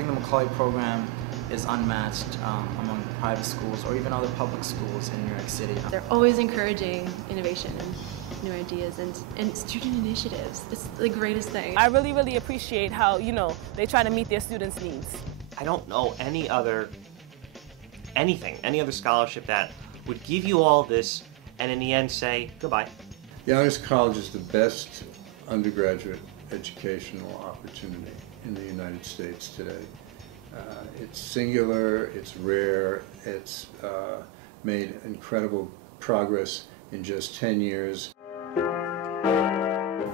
think the Macaulay program is unmatched among private schools or even other public schools in New York City. They're always encouraging innovation and new ideas and student initiatives. It's the greatest thing. I really appreciate how, they try to meet their students' needs. I don't know any other scholarship that would give you all this and in the end say goodbye. The Honors College is the best undergraduate educational opportunity in the United States today. It's singular, it's rare, it's made incredible progress in just 10 years.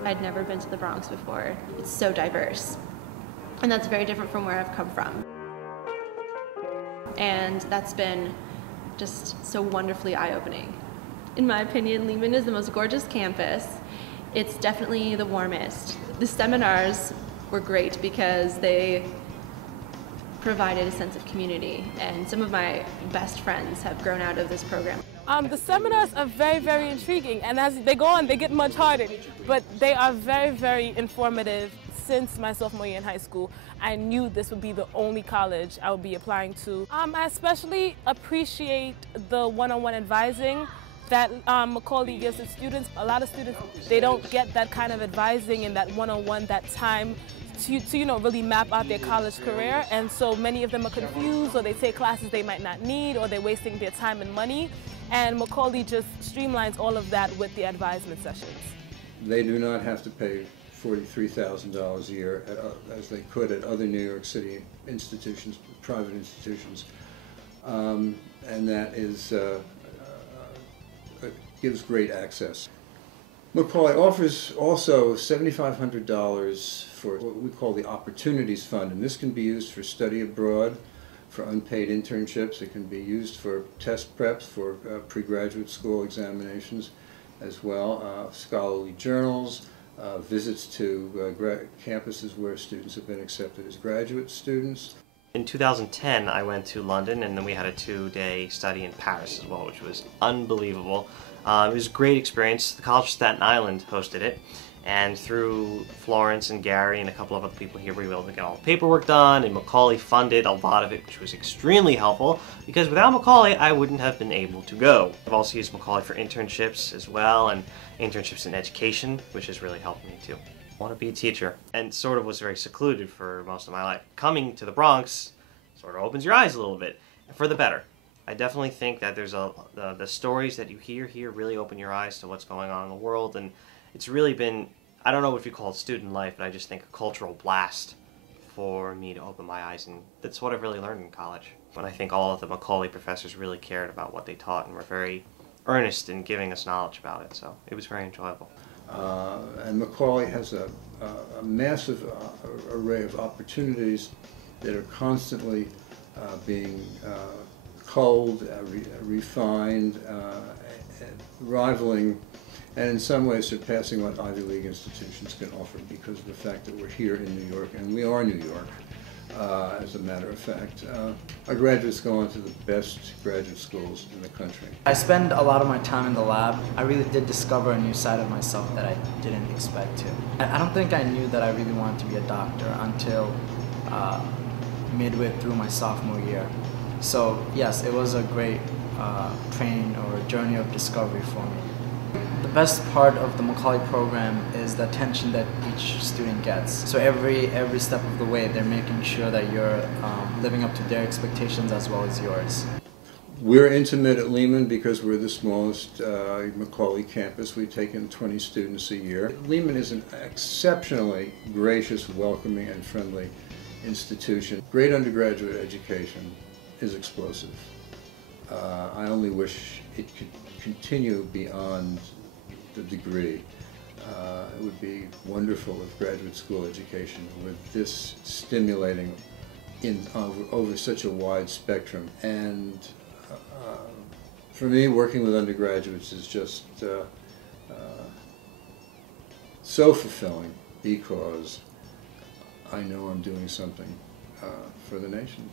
I'd never been to the Bronx before. It's so diverse. And that's very different from where I've come from. And that's been just so wonderfully eye-opening. In my opinion, Lehman is the most gorgeous campus. It's definitely the warmest. The seminars were great because they provided a sense of community, and some of my best friends have grown out of this program. The seminars are very intriguing, and as they go on, they get much harder, but they are very informative. Since my sophomore year in high school, I knew this would be the only college I would be applying to. I especially appreciate the one-on-one advising that Macaulay gives its students. A lot of students, they don't get that kind of advising and that one-on-one, that time to really map out their college career, and so many of them are confused, or they take classes they might not need, or they're wasting their time and money, and Macaulay just streamlines all of that with the advisement sessions. They do not have to pay $43,000 a year as they could at other New York City institutions, private institutions, and that is gives great access. Macaulay offers also $7,500 for what we call the Opportunities Fund, and this can be used for study abroad, for unpaid internships. It can be used for test preps, for pre-graduate school examinations as well, scholarly journals, visits to campuses where students have been accepted as graduate students. In 2010, I went to London, and then we had a 2-day study in Paris as well, which was unbelievable. It was a great experience. The College of Staten Island hosted it, and through Florence and Gary and a couple of other people here, we were able to get all the paperwork done, and Macaulay funded a lot of it, which was extremely helpful, because without Macaulay, I wouldn't have been able to go. I've also used Macaulay for internships as well, and internships in education, which has really helped me too. I want to be a teacher, and sort of was very secluded for most of my life. Coming to the Bronx sort of opens your eyes a little bit, for the better. I definitely think that there's the stories that you hear here really open your eyes to what's going on in the world, and it's really been, I don't know if you call it student life, but I just think a cultural blast for me to open my eyes, and that's what I've really learned in college. When I think all of the Macaulay professors really cared about what they taught and were very earnest in giving us knowledge about it, so it was very enjoyable. And Macaulay has a massive array of opportunities that are constantly being culled, refined, rivaling, and in some ways surpassing what Ivy League institutions can offer because of the fact that we're here in New York, and we are New York, as a matter of fact. Our graduates go on to the best graduate schools in the country. I spend a lot of my time in the lab. I really did discover a new side of myself that I didn't expect to. I don't think I knew that I really wanted to be a doctor until midway through my sophomore year. So yes, it was a great training or journey of discovery for me. The best part of the Macaulay program is the attention that each student gets. So every step of the way, they're making sure that you're living up to their expectations as well as yours. We're intimate at Lehman because we're the smallest Macaulay campus. We take in 20 students a year. Lehman is an exceptionally gracious, welcoming, and friendly institution. Great undergraduate education is explosive. I only wish it could continue beyond the degree. It would be wonderful if graduate school education were this stimulating over such a wide spectrum. And for me, working with undergraduates is just so fulfilling because I know I'm doing something for the nation.